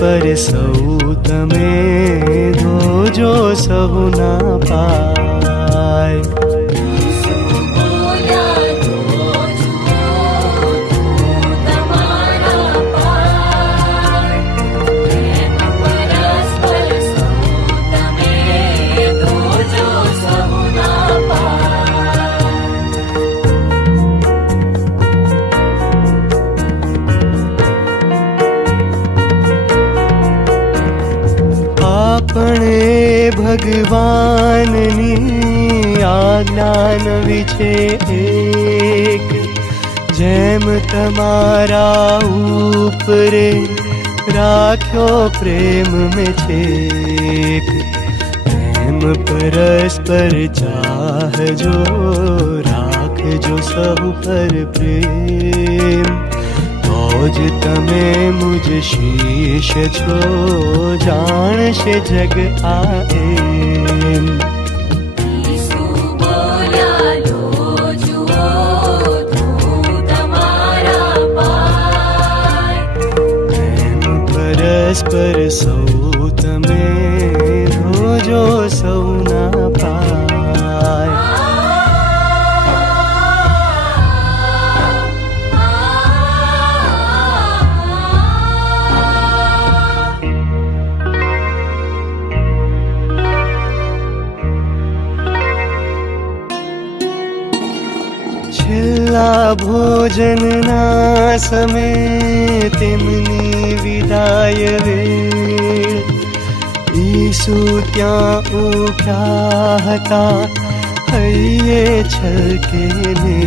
परस्पर सौ तमे धोजो सहुना पाय। આપણે ભગવાનની આજ્ઞાન વિશે એક, જેમ તમારા ઉપરે રાખ્યો પ્રેમ મેં છેક, એમ પરસ્પર ચાહજો રાખજો સહુ પર પ્રેમ। જ તમે મુજ શીશ છો જાણશે જગ આ એમ। એમ પરસ્પર સૌ તમે ધોજો સૌના પાય। છેલ્લા ભોજનના સમય તેમની વિદાય વેળ, ઈસુ ત્યાં ઉઠ્યા હતા હૈયે છલકે ને,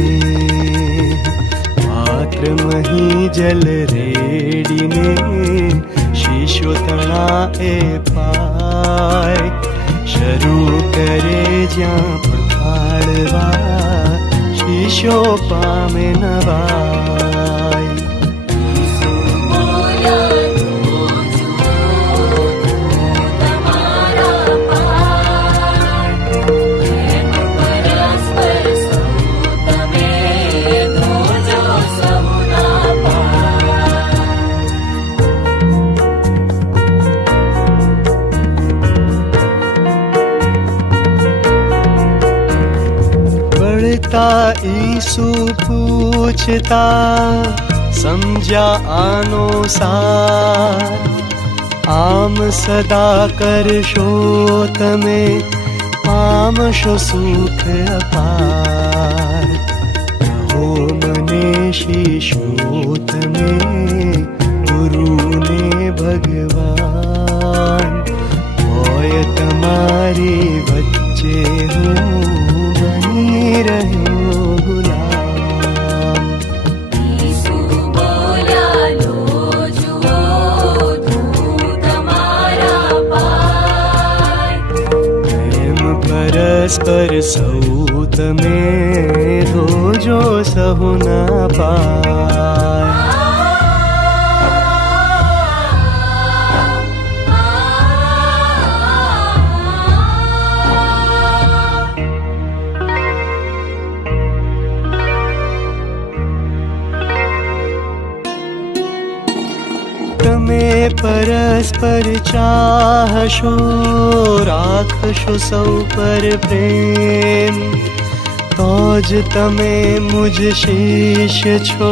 પાત્ર મહી જલ રેડીને શીશો તણા એ પાય। શરૂ કરે જ્યાં પખાડવા શીશો પામે નવાય। ईसु पूछता समझा आनो सार, आम सदा करशो तमे पामशो सुख अपार। कहो मने शिशो तमे गुरु ने भगवान, होय तमारी वच्चे हूँ बनी रह्यो गुलाम। ईसु बोल्या लो जुओ तू तमारा पाय। एम परस्पर सौ तमे धोजो सहुना पाय। તમે પરસ્પર ચાહશો રાખશો સૌ પર પ્રેમ, તો જ તમે મુજ શિષ્ય છો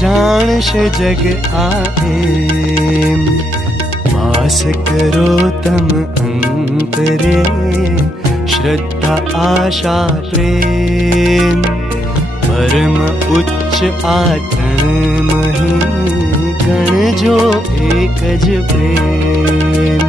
જાણશે જગ આ એમ। વાસ કરો તમ અંતરે શ્રદ્ધા આશા પ્રેમ, પરમ ઉચ્ચ આ ત્રણ મહી ગણજો એક જ પ્રેમ।